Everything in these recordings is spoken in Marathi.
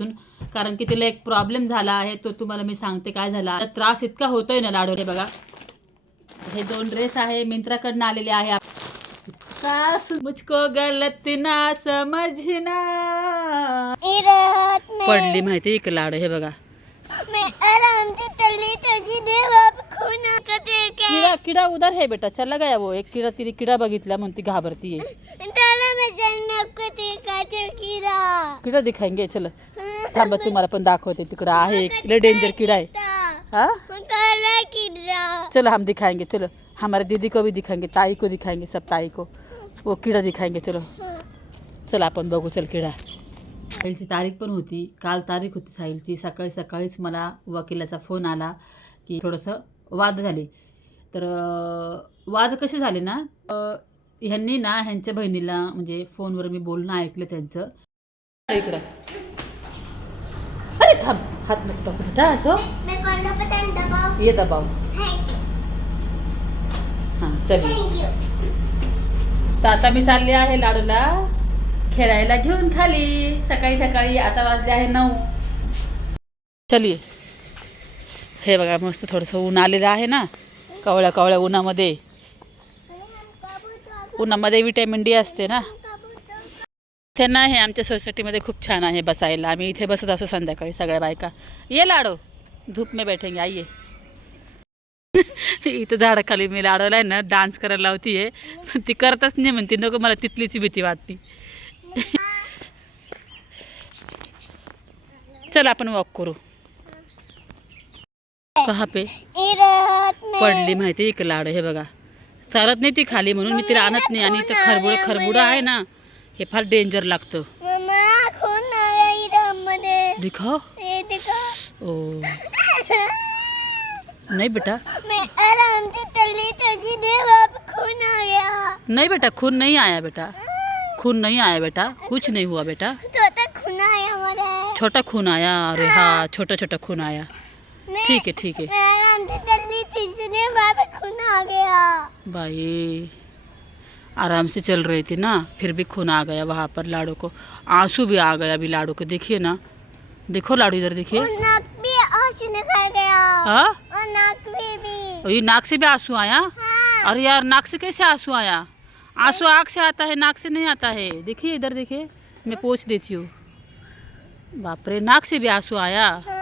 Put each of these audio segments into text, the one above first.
पासून. कारण की तिला एक प्रॉब्लेम झाला आहे तो तुम्हाला मी सांगते काय झाला. त्रास इतका होतोय ना लाडू हे बघा. हे दोन ड्रेस आहे मिंत्राकडनं आलेले आहे. का मुझको गलत ना में पडली माहिती एक लाडू हे बघा. किडा किडा उधर है बेटा चला गया वो। एक किडा तिने किडा बघितला म्हणती घाबरतीये. ते कीड़ा. दिखाएंगे चल. थांबा तुम्हाला पण दाखवते तिकडं आहे लय डेंजर किडा है? हाँ चलो हम दिखाएंगे चलो. हमारे दीदी को भी दिखाएंगे ताई को दिखाएंगे सब ताई को. वो किडा दिखाएंगे चलो. चल आपण बघू चल किडा. साहिलची तारीख पण होती. काल तारीख होती साहिलची. सकाळी सकाळीच मला वकिलाचा फोन आला की थोडंसं वाद झाले. तर वाद कसे झाले ना? ह्यांनी ना ह्यांच्या बहिणीला म्हणजे फोनवर मी बोलणं ऐकलं त्यांचं. इकडं. अरे थांब हात टाकू. बेटा असं? ये दबाव. हां यू तर आता मी चालले आहे लाडूला खेळायला घेऊन खाली. सकाळी सकाळी आता वाजले आहे नऊ. चलिये. हे बघा मस्त थोडंसं ऊन आलेलं आहे ना कवळ्या कवळ्या उन्हामध्ये. उन्हामध्ये विटॅमिन डी असते ना. त्यांना हे आमच्या सोसायटीमध्ये खूप छान आहे बसायला. आम्ही इथे बसत असतो संध्याकाळी सगळ्या बायका. ये लाडो. धूप में बैठेंगे आइए इथं झाडाखाली मी लाडवला आहे ना डान्स करायला लावतीये. पण ती करतच नाही म्हणते नको मला तिथलीची भीती वाटते. चल आपण वॉक करू. कहा पे पडली माहिती एक लाड हे बघा. चालत नाही ती खाली म्हणून मी तिला आणत नाही. आणि इथं खरबुड खरबुड आहे ना हे फार डेंजर लागतं. दिखाओ. देखो ओ. नाही बेटा. मैं आराम से तली तुझी देवा खून आ गया नहीं बेटा खून नहीं आया बेटा. खून नहीं आया बेटा. कुछ नहीं हुआ बेटा. तक खून आया हमारे छोटा खून आया. अरे हाँ छोटा छोटा खून आया. ठीक है ठीक है। भाई आराम से चल रही थी ना फिर भी खून आ गया वहाँ पर लाडू को। आँसू भी आ गया अभी लाडू को देखिए ना। देखो लाडू इधर देखिए। नाक भी आँसू निकल गया। हाँ? और नाक भी भी। और ये नाक से भी आँसू आया? हाँ। अरे यार नाक से कैसे आँसू आया? आँसू आग से आता है नाक से नहीं आता है। देखिए इधर देखिए मैं पोछ देती हूँ। बाप रे नाक से भी आँसू आया? हाँ।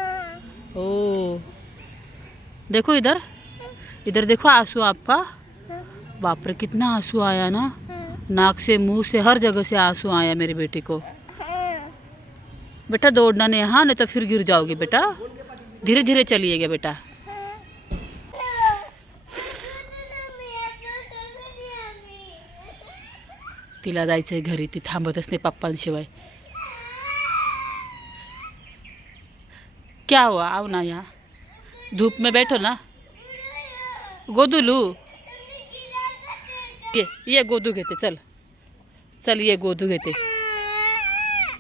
ओ। देखो इधर। इधर देखो आँसू आपका। बाप रे, कितना आँसू आया ना। नाक से, मुँह से, हर जगह से आँसू आया मेरी बेटी को। बेटा दौड़ना नहीं हाँ। नहीं तो फिर गिर जाओगे बेटा। धीरे धीरे चलिएगा बेटा। तिला जायचंय घरी ती थांबतच नाही पप्पांशिवाय क्या हुआ? आओ ना यहाँ। धूप में बैठो ना। गोदू लू ये ये गोदू घेते चल। चल ये गोदू घेते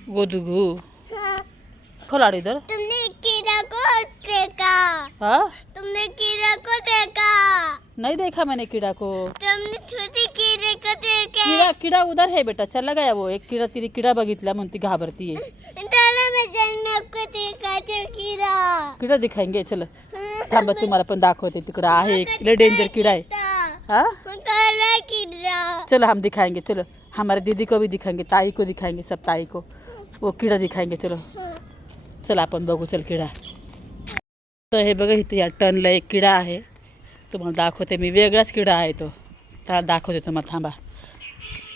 गोदू घू खोला इधर। तुमने कीड़ा को देखा? हाँ? तुमने कीड़ा को देखा? नहीं देखा मैंने कीड़ा को। तुमने छोटी कीड़े को देखा? कीड़ा कीड़ा उधर है बेटा चला गया वो। एक कीड़ा तिने किडा बघितला म्हणती घाबरतीये डाला कीड़ा. किडा दिखाएंगे चल. थांबा तुम्हाला पण दाखवते. तिकडं आहे लय डेंजर किडा है? हाँ चलो हम दिखाएंगे चलो. हमारे दीदी को भी दिखाएंगे ताई को दिखाएंगे सब ताई को. वो किडा दिखाएंगे चलो. चल आपण बघू चल किडा. तर हे बघा इथे या टनला एक किडा आहे. तुम्हाला दाखवते मी वेगळाच किडा आहे तो. त्याला दाखवते तुम्हाला थांबा.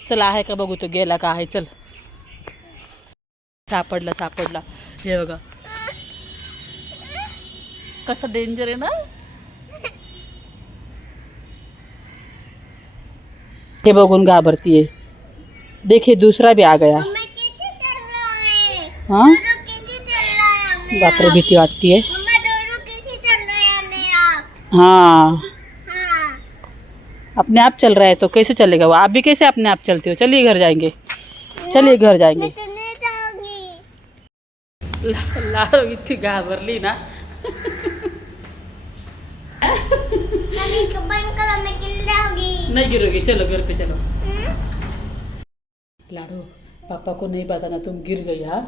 चल आहे का बघू तो गेला का आहे चल. सापडला सापडला. हे बघा. कसं डेंजर आहे ना? हे बघून घाबरतीये. देखिए दूसरा भी आ गया. मैं कैसे चल रहा है हाँ है बापरे भीती वाटती है है हाँ. हाँ. अपने आप चल रहा है तो कैसे चलेगा वो? आप भी कैसे अपने आप चलते हो? चलिए घर जाएँगे। चलिए घर जाएँगे। मैं नहीं जाऊँगी। ला- लाडो इतकी घाबरली ना। नहीं गिरोगे चलो घर पे चलो। लाडो पापा को नहीं बताना तुम गिर गई हाँ?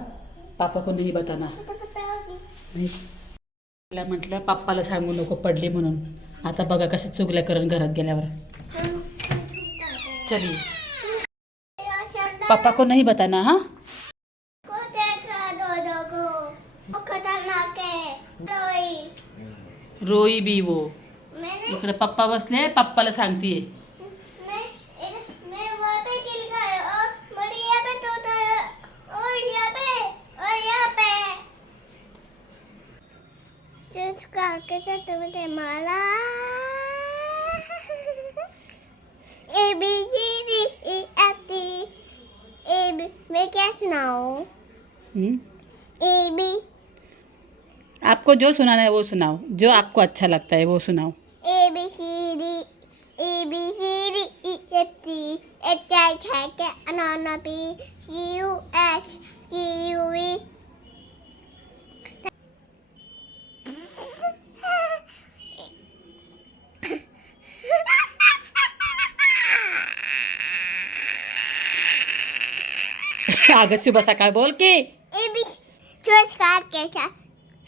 पापा को नाही बताना। नाही। तिला म्हटलं पप्पाला सांगू नको पडली म्हणून. आता बघा कसं चुगल्या करून घरात गेल्यावर. चलिए. पापा को नहीं बताना हाँ? को देखा दो दो को? वो खतरनाक रोई। रोई बी वो। इकडे पप्पा बसले पप्पाला सांगतीये. A B D E F A B मैं क्या सुनाऊं? हम्म। A B. आपको जो सुनाना है वो सुनाओ जो आपको अच्छा लगता है वो सुनाओ। A B C D A B C D E F H I K H V. अगं शुभ सकाळ. बोल की. A B चुस्कार के साथ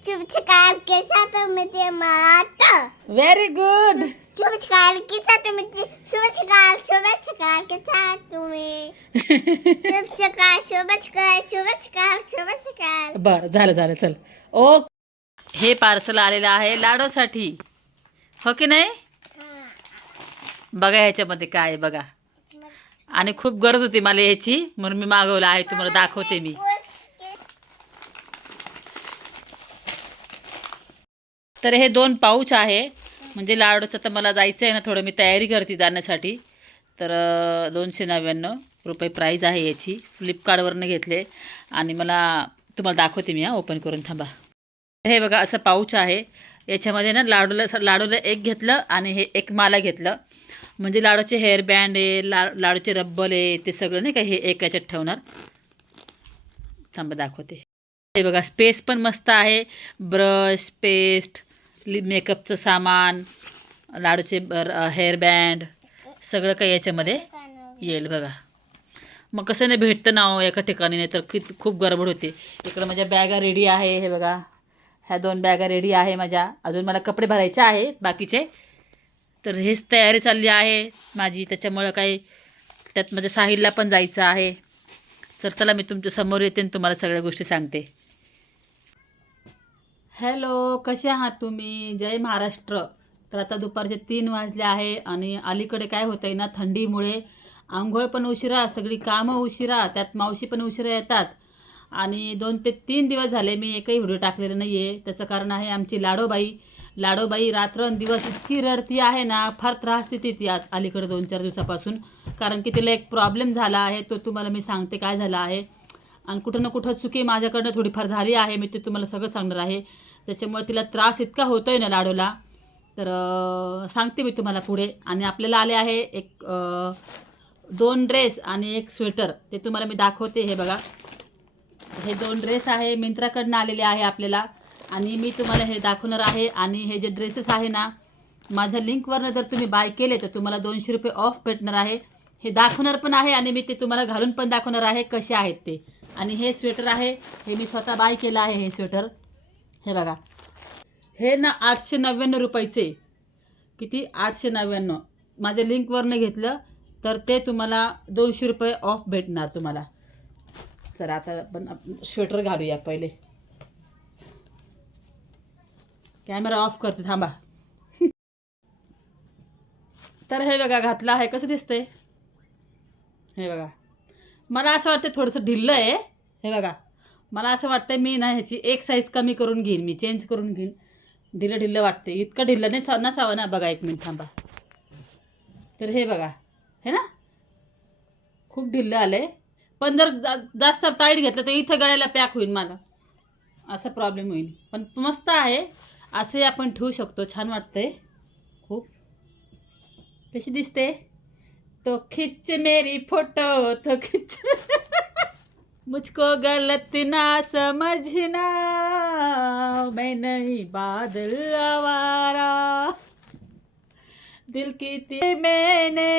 चुस्कार के साथ मुझे मारा व्हेरी गुड चुस्कार के साथ मुझे चुस्कार चुस्कार के साथ तुम्हें. चुस्कार चुस्कार चुस्कार चुस्कार बरं झालं झालं चल. ओ हे पार्सल आलेलं आहे लाडोसाठी. हो की नाही? बघा ह्याच्यामध्ये काय आहे बघा. आणि खूप गरज होती मला याची म्हणून मी मागवलं आहे तुम्हाला दाखवते मी. तर हे दोन पाऊच आहे. म्हणजे लाडूचं तर मला जायचं आहे ना थोडं मी तयारी करते जाण्यासाठी. तर दोनशे नव्याण्णव रुपये प्राईज आहे याची. फ्लिपकार्टवरनं घेतले. आणि मला तुम्हाला दाखवते मी हा ओपन करून थांबा. हे बघा असं पाऊच आहे. याच्यामध्ये ना लाडूला लाडूला एक घेतलं आणि हे एक माला घेतलं. म्हणजे लाडूचे हेअर बँड आहे ला लाडूचे रब्बल आहे ते सगळं नाही का हे एक याच्यात ठेवणार. थांबा दाखवते. हे बघा स्पेस पण मस्त आहे. ब्रश पेस्ट लि मेकअपचं सामान लाडूचे हेअर बँड सगळं काही याच्यामध्ये येईल बघा. मग कसं नाही भेटतं ना हो एका ठिकाणी नाही तर किती खूप गडबड होते. इकडं माझ्या बॅगा रेडी आहे हे बघा. ह्या दोन बॅगा रेडी आहे माझ्या. अजून मला कपडे भरायचे आहे बाकीचे. तर हेच तयारी चालली आहे. माझी त्याच्यामुळं काही त्यात माझ्या साहिलला पण जायचं आहे. तर चला मी तुमच्यासमोर येते आणि तुम्हाला सगळ्या गोष्टी सांगते. हॅलो कसे आहात तुम्ही? जय महाराष्ट्र. तर आता दुपारचे तीन वाजले आहे आणि अलीकडे काय होतं आहे ना थंडीमुळे आंघोळ पण उशिरा सगळी कामं उशिरा त्यात मावशी पण उशिरा येतात. आणि दोन ते तीन दिवस झाले मी एकही व्हिडिओ टाकलेला नाही आहे त्याचं कारण आहे आमची लाडोबाई. लाडोबाई रात्रंदिवस इतकी रडती आहे ना फार त्रास देते ती आज अलीकडे दोन चार दिवसापासून. कारण की तिला एक प्रॉब्लेम झाला आहे तो तुम्हाला मी सांगते काय झाला आहे. आणि कुठं ना कुठं चुकी माझ्याकडनं थोडीफार झाली आहे मी ते तुम्हाला सगळं सांगणार आहे. त्याच्यामुळे तिला त्रास इतका होतो आहे ना लाडूला. तर सांगते मी तुम्हाला पुढे. आणि आपल्याला आले आहे एक दोन ड्रेस आणि एक स्वेटर ते तुम्हाला मी दाखवते हे बघा. हे दोन ड्रेस आहे मिंत्राकडनं आलेले आहे आपल्याला. आणि मी तुम्हाला हे दाखवणार आहे. आणि हे जे ड्रेसेस आहे ना माझ्या लिंकवरनं जर तुम्ही बाय केले तर तुम्हाला दोनशे रुपये ऑफ भेटणार आहे. हे दाखवणार पण आहे आणि मी ते तुम्हाला घालून पण दाखवणार आहे कसे आहेत ते. आणि हे स्वेटर आहे. हे मी स्वतः बाय केलं आहे हे स्वेटर हे बघा. हे ना आठशे नव्याण्णव रुपयाचे. किती? आठशे नव्याण्णव. माझ्या लिंकवरनं घेतलं तर ते तुम्हाला दोनशे रुपये ऑफ भेटणार तुम्हाला. चला आता आपण स्वेटर घालूया पहिले. कॅमेरा ऑफ करते थांबा. तर हे बघा घातलं आहे कसं दिसतंय? हे बघा. मला असं वाटतं थोडंसं ढिल्लं आहे. हे बघा. मला असं वाटतं मी ना ह्याची एक साईज कमी करून घेईन मी चेंज करून घेईन. ढिल्लं ढिल्लं वाटते इतकं ढिल्लं नाही सा- नसावं ना. बघा एक मिनिट थांबा. तर हे बघा. हे ना? खूप ढिल्लं आलं आहे पण जर जा जास्त टाईट घेतलं तर इथं गळ्याला पॅक होईल मला. असा प्रॉब्लेम होईल. पण मस्त आहे. असे ठेवू शकतो. छान वाटतंय. खूप. कशी दिसते? तो खिच मेरी फ़ोटो तो खिच मुझको गलत ना समझना, मैं नहीं बादल आवारा। दिल की ती मैंने,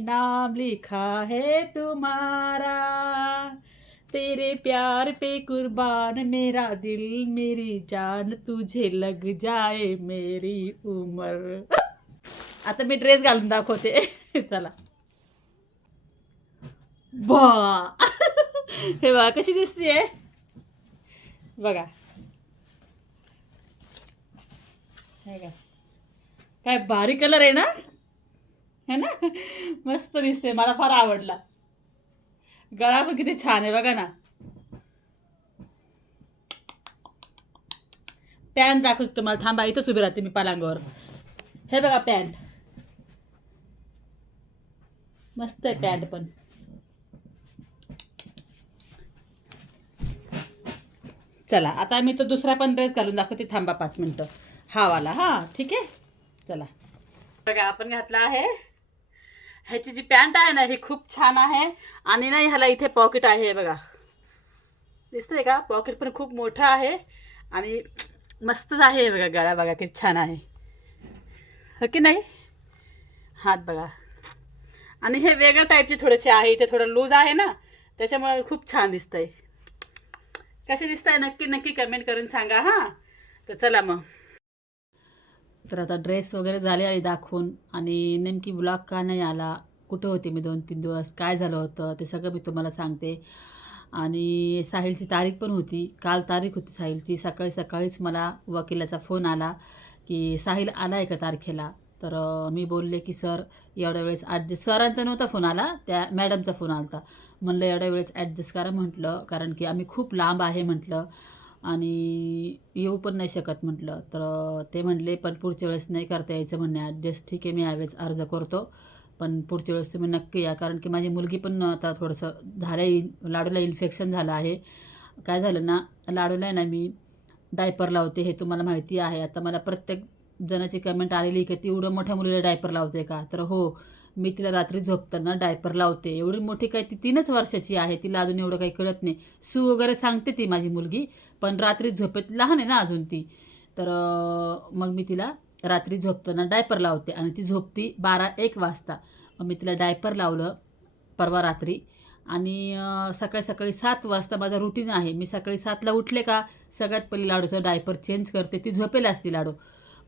नाम लिखा है तुम्हारा। तेरे प्यार पे कुर्बान मेरा दिल मेरी जान तुझे लग जाए मेरी उमर। आता मी ड्रेस घालून दाखवते. चला. बा. हे बघा कशी दिसतीये बघा. हे काय भारी कलर आहे ना? है ना? मस्त दिसते मला फार आवडला. गळा पण किती छान आहे बघा ना. पॅन्ट दाखवतो तुम्हाला. थांबा इथंच उभी राहते मी पलांगावर. हे बघा पॅन्ट. मस्त आहे पॅन्ट पण. चला आता मी तो दुसरा पण ड्रेस घालून दाखवते. थांबा पाच मिनटं. हा वाला हां ठीक आहे. चला. बघा आपण घातला आहे. ह्याची जी पॅन्ट आहे ना ही खूप छान आहे. आणि ना ह्याला इथे पॉकेट आहे हे बघा. दिसतंय का? पॉकेट पण खूप मोठं आहे. आणि मस्तच आहे हे बघा गळा बघा किती छान आहे. हो की नाही? हात बघा. आणि हे वेगळ्या टाईपचे थोडेसे आहे इथे थोडं लूज आहे ना त्याच्यामुळे खूप छान दिसतंय. कसे दिसत आहे नक्की नक्की कमेंट करून सांगा हां. तर चला मग. तर आता ड्रेस वगैरे झाले आहे दाखवून आणि नेमकी ब्लॉग का नाही आला कुठं होते मी दोन तीन दिवस काय झालं होतं ते सगळं मी तुम्हाला सांगते. आणि साहिलची तारीख पण होती काल तारीख होती साहिलची सकाळी सकाळीच मला वकिलाचा फोन आला की साहिल आला आहे का तारखेला? तर मी बोलले की सर एवढ्या वेळेस ॲडजस्ट सरांचा नव्हता फोन आला त्या मॅडमचा फोन आला होता म्हणलं एवढ्या वेळेस ॲडजस्ट करा म्हटलं कारण की आम्ही खूप लांब आहे म्हटलं. आणि येऊ पण नाही शकत म्हटलं. तर ते म्हणले पण पुढच्या वेळेस नाही करता यायचं म्हणणे ॲडजस्ट ठीक आहे मी यावेळेस अर्ज करतो. पण पुढच्या वेळेस तुम्ही नक्की या. कारण की माझी मुलगी पण आता थोडंसं झालं इन लाडूला इन्फेक्शन झालं आहे. काय झालं ना लाडूला आहे ना मी डायपर लावते हे तुम्हाला माहिती आहे. आता मला प्रत्येक जणाची कमेंट आलेली की ती एवढं मोठ्या मुलीला डायपर लावते का? तर हो मी तिला रात्री झोपताना डायपर लावते. एवढी मोठी काय ती तीनच वर्षाची आहे तिला अजून एवढं काही कळत नाही. सू वगैरे सांगते ती माझी मुलगी पण रात्री झोपेत लहान आहे ना अजून ती. तर मग मी तिला रात्री झोपताना डायपर लावते आणि ती झोपती बारा एक वाजता. मग मी तिला डायपर लावलं परवा रात्री. आणि सकाळी सकाळी सात वाजता माझा रुटीन आहे. मी सकाळी सातला उठले का सगळ्यात पहिले लाडूचं डायपर चेंज करते. ती झोपेला असते लाडू.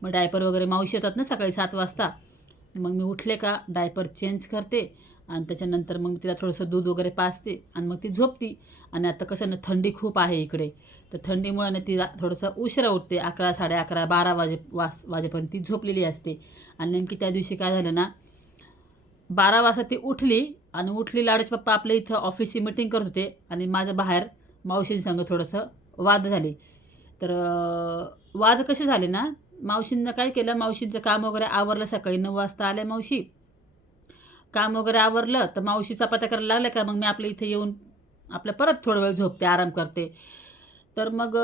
मग डायपर वगैरे मावशी येतात ना सकाळी सात वाजता. मग मी उठले का डायपर चेंज करते आणि त्याच्यानंतर मग तिला थोडंसं दूध वगैरे पाजते आणि मग ती झोपती. आणि आता कसं ना थंडी खूप आहे इकडे. तर थंडीमुळे ना ती रा- थोडंसं उशिरा उठते. अकरा साडे अकरा बारा वाजे वास वाजेपर्यंत ती झोपलेली असते. आणि नेमकी त्या दिवशी काय झालं ना बारा वाजता ती उठली आणि उठली लाडूचे पप्पा आपल्या इथं ऑफिसची मिटिंग करत होते आणि माझ्या बाहेर मावशींसंग थोडंसं वाद झाले. तर वाद कसे झाले ना मावशींनं काय केलं? मावशींचं काम वगैरे आवरलं सकाळी नऊ वाजता आल्या मावशी. काम वगैरे आवरलं तर मावशी चपात्या करायला लागल्या का? मग मी आपल्या इथे येऊन आपलं परत थोडा वेळ झोपते आराम करते. तर मग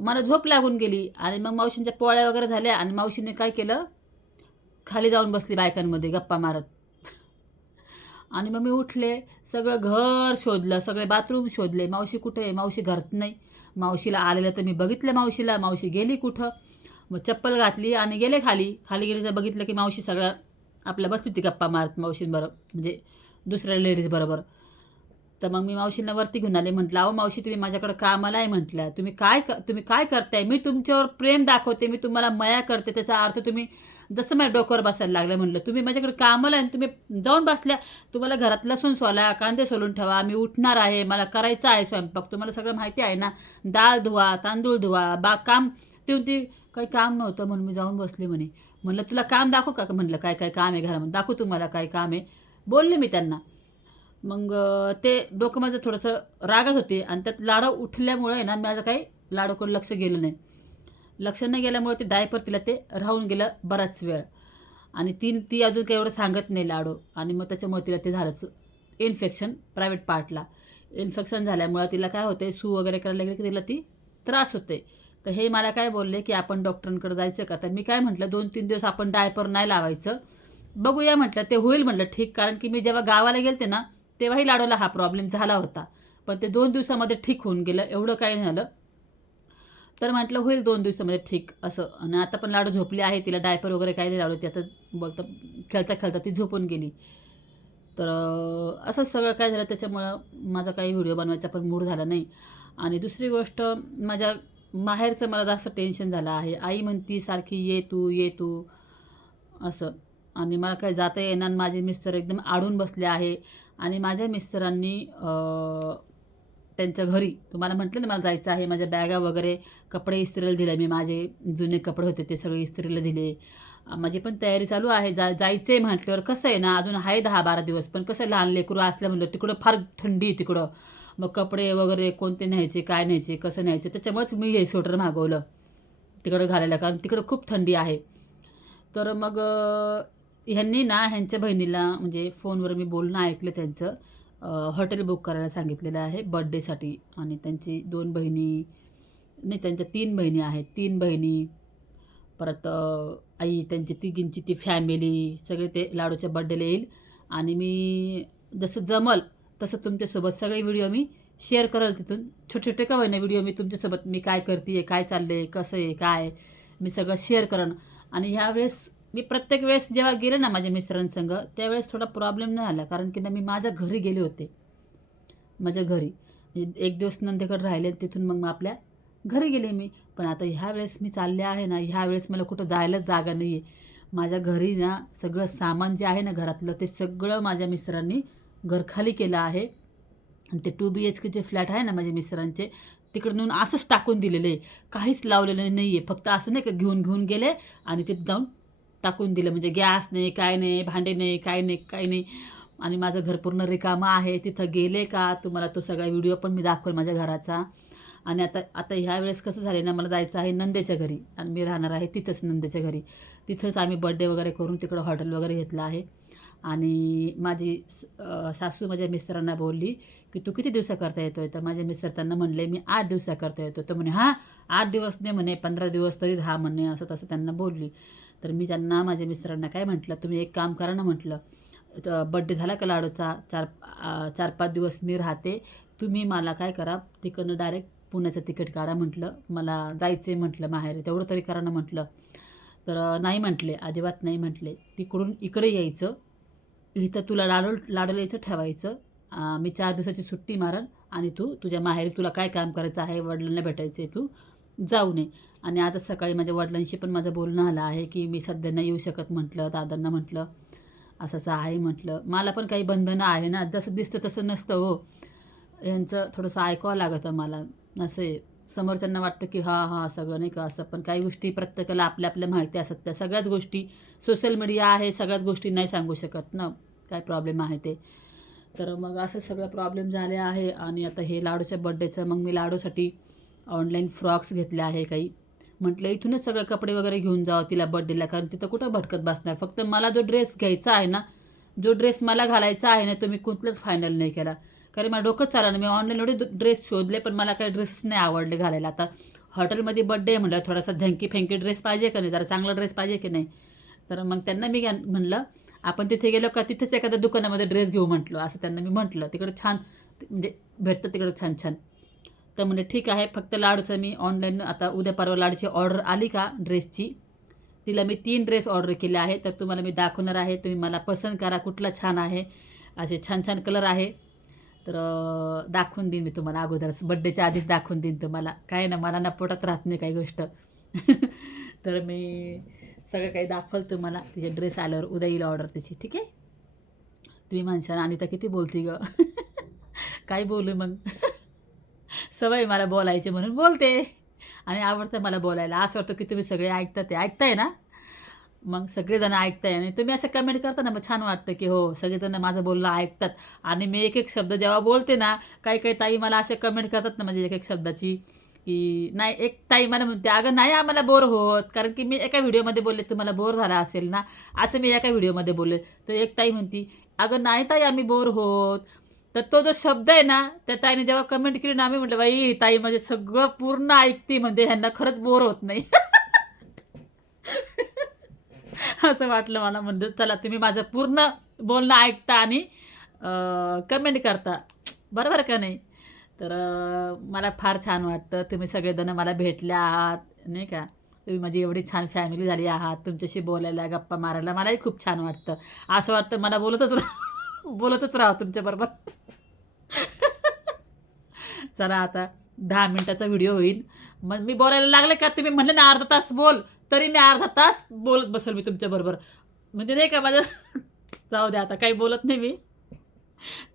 मला झोप लागून गेली आणि मग मावशींच्या पोळ्या वगैरे झाल्या आणि मावशीने काय केलं? खाली जाऊन बसली बायकांमध्ये गप्पा मारत. आणि मग मी उठले सगळं घर शोधलं सगळे बाथरूम शोधले. मावशी कुठे आहे? मावशी घरात नाही. मावशीला आलेलं तर मी बघितलं मावशीला. मावशी गेली कुठं? मग चप्पल घातली आणि गेले खाली. खाली गेले तर बघितलं की मावशी सगळ्या आपल्या बसली होती गप्पा मारत मावशींबरोबर म्हणजे दुसऱ्या लेडीजबरोबर तर मग मी मावशींना वरती घेऊन आले. म्हटलं अहो मावशी तुम्ही माझ्याकडे कामाला आहे म्हटलं तुम्ही काय क तुम्ही काय करताय? मी तुमच्यावर प्रेम दाखवते. मी तुम्हाला मया करते. त्याचा अर्थ तुम्ही जसं माझ्या डोक्यावर बसायला लागलं. म्हटलं तुम्ही माझ्याकडे कामाला आहे तुम्ही जाऊन बसल्या. तुम्हाला घरात लसूण सोला कांदे सोलून ठेवा. मी उठणार आहे. मला करायचं आहे स्वयंपाक. तुम्हाला सगळं माहिती आहे ना? डाळ धुवा तांदूळ धुवा बागकाम ते म्हणते काही काम नव्हतं म्हणून मी जाऊन बसले म्हणे. म्हणलं तुला काम दाखव का? म्हणलं काय काय काम आहे घरामध्ये? दाखव तुम्हाला काय काम आहे. बोलले मी त्यांना. मग ते डोकं माझं थोडंसं रागत होते आणि त्यात लाडू उठल्यामुळे आहे ना माझं काही लाडूकडे लक्ष गेलं नाही. लक्ष न गेल्यामुळे ते डायपर तिला ते राहून गेलं बराच वेळ. आणि ती ती अजून काही एवढं सांगत नाही लाडू. आणि मग त्याच्यामुळे तिला ते झालंच इन्फेक्शन प्रायव्हेट पार्टला इन्फेक्शन झाल्यामुळं तिला काय होते सू वगैरे करायला गेलं की तिला ती त्रास होते तर हे मला काय बोलले की आपण डॉक्टरांकडे जायचं का? तर मी काय म्हटलं दोन तीन दिवस आपण डायपर नाही लावायचं. बघूया म्हटलं ते होईल म्हटलं ठीक कारण की मी जेव्हा गावाला गेलते ना तेव्हाही लाडूला हा प्रॉब्लेम झाला होता. पण ते दोन दिवसामध्ये ठीक होऊन गेलं एवढं काही नाही झालं. तर म्हटलं होईल दोन दिवसामध्ये ठीक असं. आणि आता पण लाडू झोपली आहे तिला डायपर वगैरे काही नाही लावलं ती आता बोलतं खेळता खेळता ती झोपून गेली. तर असं सगळं काय झालं त्याच्यामुळं माझा काही व्हिडिओ बनवायचा पण मूड झाला नाही. आणि दुसरी गोष्ट माझ्या माहेरचं मला जास्त टेन्शन झालं आहे. आई म्हणती सारखी ये तू ये तू. असं. आणि मला काही जाता येणार माझे मिस्टर एकदम आडून बसले आहे. आणि माझ्या मिस्टरांनी त्यांच्या घरी तुम्हाला म्हटलं ना मला जायचं आहे. माझ्या बॅगा वगैरे कपडे इस्त्रीला दिले मी. माझे जुने कपडे होते ते सगळे इस्त्रीला दिले. माझी पण तयारी चालू आहे. जा जायचं आहे म्हटल्यावर कसं आहे ना अजून आहे दहा बारा दिवस. पण कसं लहान लेकरू असलं म्हणलं तिकडं फार थंडी आहे तिकडं. मग कपडे वगैरे कोणते न्यायचे काय न्यायचे कसं न्यायचे? त्याच्यामुळेच मी हे स्वेटर मागवलं. तिकडं घालायला कारण तिकडं खूप थंडी आहे. तर मग ह्यांनी ना ह्यांच्या बहिणीला म्हणजे फोनवर मी बोलणं ऐकलं त्यांचं. हॉटेल बुक करायला सांगितलेलं आहे बड्डेसाठी आणि त्यांची दोन बहिणी नाही त्यांच्या तीन बहिणी आहेत. तीन बहिणी परत आई त्यांची तिघींची ती फॅमिली सगळे ते लाडूच्या बड्डेला येईल. आणि मी जसं जमल तसं तुमच्यासोबत सगळे व्हिडिओ मी शेअर करेल तिथून. छोटे छोटे का होईना व्हिडिओ मी तुमच्यासोबत मी काय करते आहे काय चाललं आहे कसं आहे काय मी सगळं शेअर करेन. आणि ह्यावेळेस मी प्रत्येक वेळेस जेव्हा गेले ना माझ्या मिस्टरांसंग त्यावेळेस थोडा प्रॉब्लेम नाही आला कारण की ना मी माझ्या घरी गेले होते. माझ्या घरी. म्हणजे एक दिवस नंदेकडे राहिले तिथून मग आपल्या घरी गेले मी. पण आता ह्या वेळेस मी चालले आहे ना ह्या वेळेस मला कुठं जायलाच जागा नाही आहे माझ्या घरी ना सगळं सामान जे आहे ना घरातलं ते सगळं माझ्या मिस्टरांनी घरखाली केलं आहे. आणि ते टू बी एच केचे फ्लॅट आहे ना माझ्या मिस्टरांचे तिकडे नेऊन असंच टाकून दिलेलं आहे. काहीच लावलेलं नाही आहे फक्त असं नाही का घेऊन घेऊन गेले आणि तिथं जाऊन टाकून दिलं. म्हणजे गॅस नाही काय नाही भांडे नाही काय नाही काय नाही. आणि माझं घर पूर्ण रिकामं आहे. तिथं गेले का? तुम्हाला तो सगळा व्हिडिओ पण मी दाखवेल माझ्या घराचा. आणि आता आता ह्या वेळेस कसं झालं ना मला जायचं आहे नंदेच्या घरी. आणि मी राहणार आहे तिथंच नंदेच्या घरी. तिथंच आम्ही बड्डे वगैरे करून तिकडं हॉटेल वगैरे घेतलं आहे. आणि माझी स- सासू माझ्या मिस्टरांना बोलली की तू किती दिवसाकरता येतो आहे तर माझ्या मिस्टर त्यांना म्हणले मी आठ दिवसा करता येतो तर म्हणे हां आठ दिवस नाही म्हणे पंधरा दिवस तरी राहा म्हणे असं तसं त्यांना बोलली. तर मी त्यांना माझ्या मिस्टरांना काय म्हटलं तुम्ही एक काम करा ना म्हटलं बड्डे झाला का लाडूचा? चार चार पाच दिवस मी राहते तुम्ही मला काय करा तिकडनं डायरेक्ट पुण्याचं तिकीट काढा म्हटलं. मला जायचं आहे म्हटलं माहेर तेवढं तरी करा ना म्हटलं. तर नाही म्हटले अजिबात नाही म्हटले. तिकडून इकडे यायचं. इथं तुला लाडू लाडूला इथं ठेवायचं. मी चार दिवसाची सुट्टी मारन आणि तू तुझ्या माहेरी तुला काय काम करायचं आहे वडिलांना भेटायचं आहे तू जाऊ नये. आणि आता सकाळी माझ्या वडिलांशी पण माझं बोलणं आलं आहे की मी सध्यांना येऊ शकत म्हटलं दादांना म्हटलं असं असं आहे म्हटलं. मला पण काही बंधनं आहे ना जसं दिसतं तसं नसतं हो. यांचं थोडंसं ऐकावं लागतं मला असं समोरच्यांना वाटतं की हां हां सगळं नाही का असं पण काही गोष्टी प्रत्येकाला आपल्या आपल्या माहिती असतात. त्या सगळ्याच गोष्टी सोशल मीडिया आहे सगळ्याच गोष्टी नाही सांगू शकत ना. काय प्रॉब्लेम आहे ते? तर मग असं सगळं प्रॉब्लेम झाले आहे आणि आता हे लाडूच्या बड्डेचं मग मी लाडूसाठी ऑनलाईन फ्रॉक्स घेतले आहे काही. म्हटलं इथूनच सगळं कपडे वगैरे घेऊन जावं तिला बड्डेला कारण तिथं कुठं भटकत बसणार? फक्त मला जो ड्रेस घ्यायचा आहे ना जो ड्रेस मला घालायचा आहे ना तो मी कुठलंच फायनल नाही केला. कारण मला डोकंच चाललं मी ऑनलाईन एवढे ड्रेस शोधले पण मला काही ड्रेसेस नाही आवडले घालायला. आता हॉटेलमध्ये बड्डे आहे म्हटलं थोडासा झंकी फेंकी ड्रेस पाहिजे का नाही? जरा चांगला ड्रेस पाहिजे की नाही? तर मग त्यांना मी घ्या- म्हणलं आपण तिथे गेलो का? तिथेच एखाद्या दुकानामध्ये ड्रेस घेऊ म्हटलो. असं त्यांना मी म्हटलं. तिकडे छान म्हणजे भेटतं तिकडे छान छान. तर म्हणजे ठीक आहे फक्त लाडूचं मी ऑनलाईन आता उद्या परवा लाडूची ऑर्डर आली का ड्रेसची तिला मी तीन ड्रेस ऑर्डर केले आहे तर तुम्हाला मी दाखवणार आहे. तुम्ही मला पसंत करा कुठला छान आहे. असे छान छान कलर आहे. तर दाखवून देईन मी तुम्हाला अगोदरच. बड्डेच्या आधीच दाखवून देईन तुम्हाला. काय ना मला ना पोटात राहत नाही काही गोष्ट. तर मी सगळं काही दाखवलं तुम्हाला. तिचे ड्रेस आल्यावर उद्या येईल ऑर्डर त्याची ठीक आहे? तुम्ही म्हणशाल आणि तर किती बोलती ग? काय बोलू मग? सवय मला बोलायची म्हणून बोलते. आणि आवडतं मला बोलायला. असं वाटतं की तुम्ही सगळे ऐकता ते. ऐकताय ना? मग सगळेजण ऐकताय आणि तुम्ही असं कमेंट करता ना मग छान वाटतं की हो सगळेजण माझं बोलणं ऐकतात. आणि मी एक एक शब्द जेव्हा बोलते ना काही काही ताई मला असे कमेंट करतात ना म्हणजे एक एक शब्दाची की नाही एक ताई मला म्हणते अगं नाही आम्हाला बोर होत. कारण की मी एका व्हिडिओमध्ये बोलले तुम्हाला बोर झाला असेल ना? असं मी एका व्हिडिओमध्ये बोलले. तर एक ताई म्हणती अगं नाही ताई आम्ही बोर होत. तर तो जो शब्द आहे ना त्या ताईने जेव्हा कमेंट केली ना आम्ही म्हटलं बाई ही ताई म्हणजे सगळं पूर्ण ऐकते म्हणजे ह्यांना खरंच बोर होत नाही. असं वाटलं मला म्हणजे चला तुम्ही माझं पूर्ण बोलणं ऐकता आणि कमेंट करता. बरोबर का नाही? तर मला फार छान वाटतं. तुम्ही सगळेजण मला भेटले आहात नाही का? तुम्ही माझी एवढी छान फॅमिली झाली आहात. तुमच्याशी बोलायला गप्पा मारायला मलाही खूप छान वाटतं. असं वाटतं मला बोलतच राहा बोलतच राहा तुमच्याबरोबर चला आता दहा मिनटाचा व्हिडिओ होईल. मग मी बोलायला लागले का? तुम्ही म्हणले ना अर्धा तास बोल. तरी मी अर्धा तास बोलत बसेल मी तुमच्याबरोबर म्हणजे नाही का माझं जाऊ द्या आता काही बोलत नाही मी.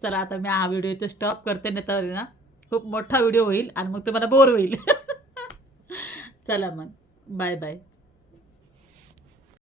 चला आता मी हा व्हिडिओ इथे स्टॉप करते नाही तर ना खूप मोठा व्हिडिओ होईल आणि मग तुम्हाला बोर होईल. चला मग. Bye bye